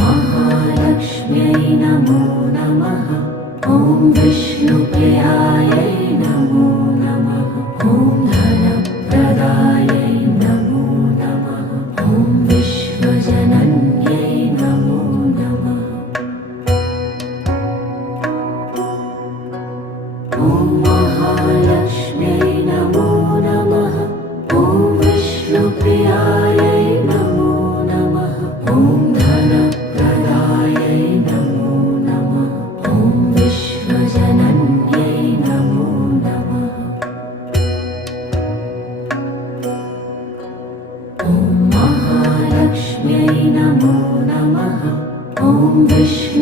महालक्ष्म्यै नमो नमः। ॐ विष्णुप्रियायै नमो नमः। ॐ धनप्रदायै नमो नमः। ॐ विश्वजनन्यै नमो नमः। ॐ महालक्ष्म्यै नमो नमः। ॐ विष्णुप्रियायै नमो नमः। ॐ धनप्रदायै नमो नमः। ॐ विश्वजनन्यै नमो नमः। ॐ महालक्ष्म्यै नमो नमः। ॐ विष्णु